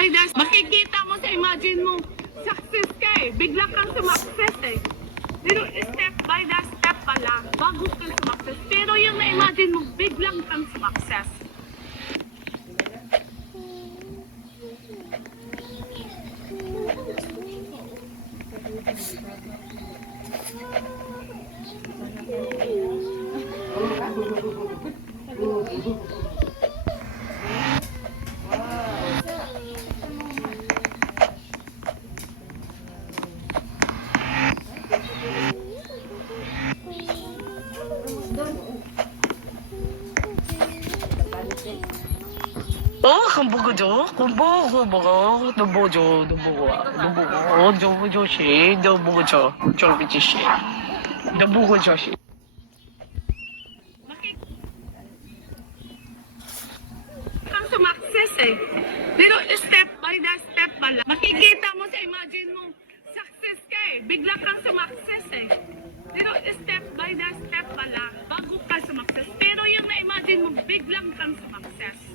Makikita mo sa imagine mo, success ka eh. Bigla kang sumakses eh. Pero step by the step pala, bago kang sumakses. Pero yung na-imagine mo, biglang kang sumakses. 한국어죠. 공부가 너뭐죠, 너뭐 저시, 너뭐죠, 저비지시, 너뭐 저시. Kang sumakses eh. Pero step by the step pala, makikita mo sa imagine mo, success ka eh. Bigla kang sumakses eh. Pero step by the step pala, bago ka sumakses. Pero yung na-imagine mo, biglang kang sumakses.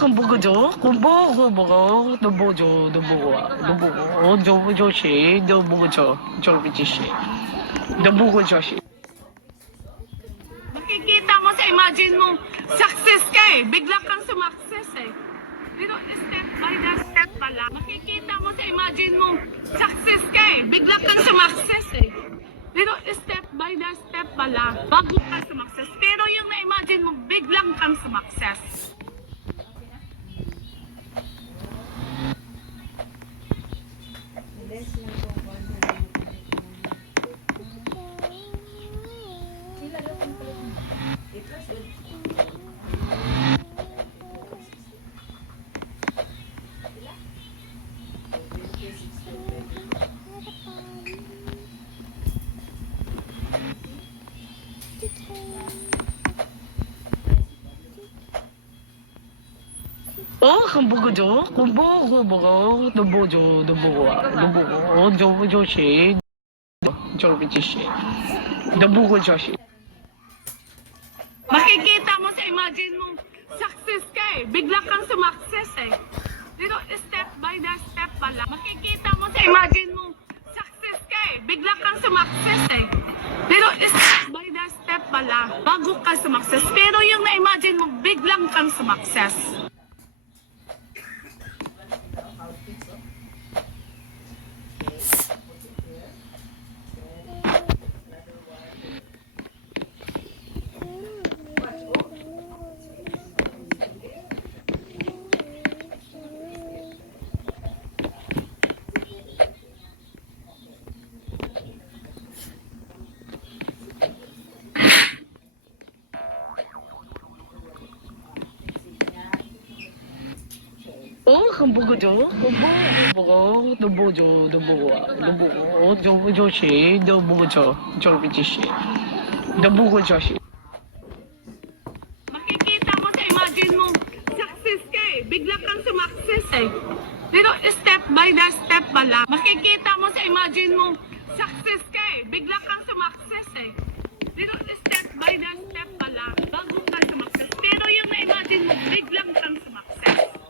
한국어죠. 공부가 너뭐죠, 저시, 너뭐죠, 저비지시, 너뭐 저시. Makikita mo sa imagine mo, success ka eh. Bigla kang sumakses eh. Pero step by the step pala, makikita mo sa imagine mo, success ka eh. Bigla kang sumakses eh. Pero step by the step pala, bago ka sumakses. Pero yung na-imagine mo, biglang kang sumakses. 한국어죠. 공부가 너뭐죠, 너뭐 저시, 저비지시, 너뭐 저시. Makikita mo sa imagine mo, success ka eh. Bigla kang sumakses eh. Pero step by the step pala, makikita mo sa imagine mo, success ka eh. Bigla kang sumakses eh. Pero step by the step pala, bago ka sumakses. Pero yung na-imagine mo, biglang kang sumakses. 한국어죠. 공부가 너뭐죠, 너뭐 저시, 너뭐죠, 저비지시, 너뭐 저시. Makikita mo sa imagine mo, success ka eh. Bigla kang sumakses eh. Pero step by the step pala, makikita mo sa imagine mo, success ka eh. Bigla kang sumakses eh. Pero step by the step pala, bago ka sumakses. Pero yung na-imagine mo, biglang kang sumakses.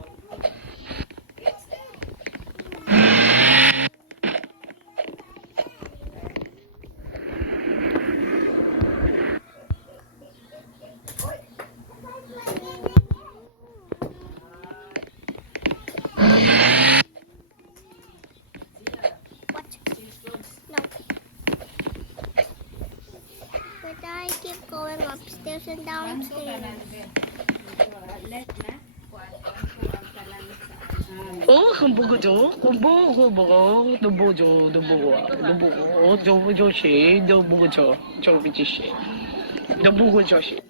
But I keep going upstairs and downstairs. 한국어죠. 공부가 너뭐죠, 너뭐 저시, 너뭐죠, 저비지시, 너뭐 저시.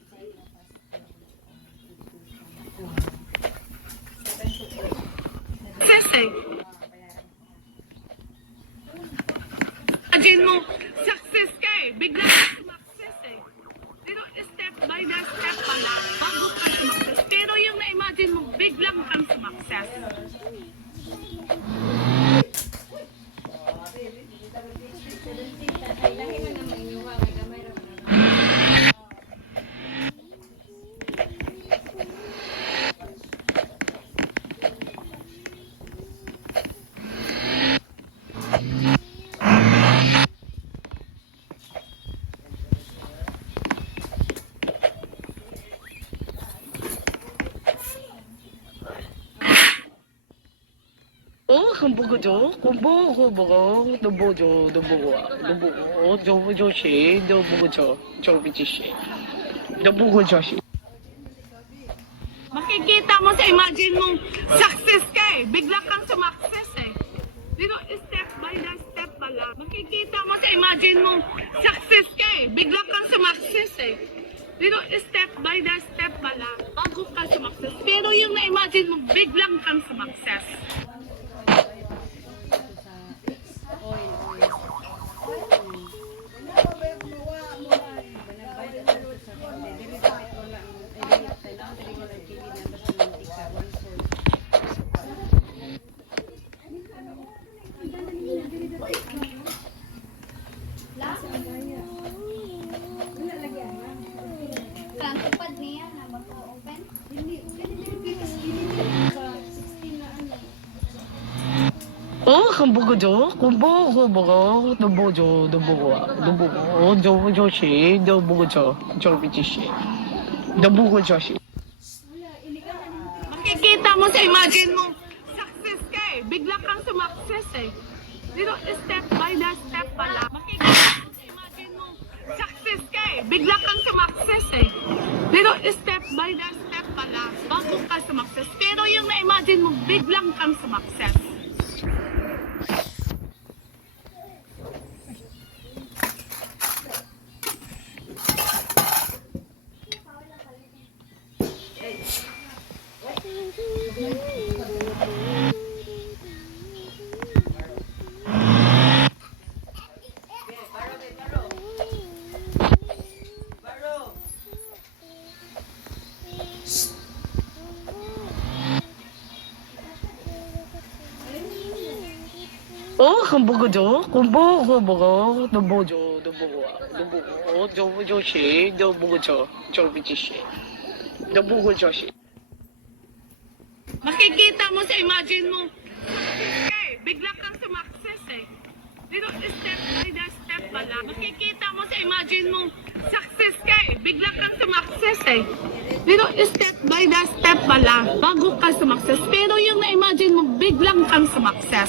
eh. Imagine mo, success ka eh. Bigla kang sumakses eh. Pero step by the step pala, bago ka sumakses. Pero yung na-imagine mo, biglang kang sumakses.很不够多，很不够不够，都不够，都不够，都不够，都不够些，都不够做，做不起些，都不够做些。 Makikita mo sa imagine mo, success ka eh. Bigla kang sumakses eh. Pero step by the step pala. Makikita mo sa imagine mo, success ka eh. Bigla kang sumakses eh. Pero step by the step pala, bago ka sumakses. Pero yung na-imagine mo, biglang kang sumakses. Ang tupad niya na mag-open.很不够多，很不够不够，都不够，都不够，都不够，都不够些，都不够做，做不起些，都不够做些。 Makikita mo sa imagine mo, success ka eh. Bigla kang sumakses eh. Pero step by the step pala. Makikita mo sa imagine mo, success ka eh. Bigla kang sumakses eh. Pero step by the step pala, bago ka sumakses. Pero yung na-imagine mo, biglang kang sumakses.很不够多，很不够不够，都不够，都不够，都不够，都不够些，都不够做，做不起些，都不够做些。 Makikita mo sa imagine mo, success ka eh. Bigla kang sumakses eh. Pero step by the step pala. Makikita mo sa imagine mo, success ka eh. Bigla kang sumakses eh. Pero step by the step pala, bago ka sumakses. Pero yung na-imagine mo, biglang kang sumakses.